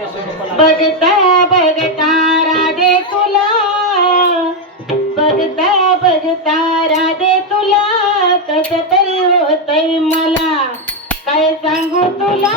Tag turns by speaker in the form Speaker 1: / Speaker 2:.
Speaker 1: बघता बघता राधे तुला. बघता बघता राधे तुला. कस तरी होतय मला काय सांगू तुला?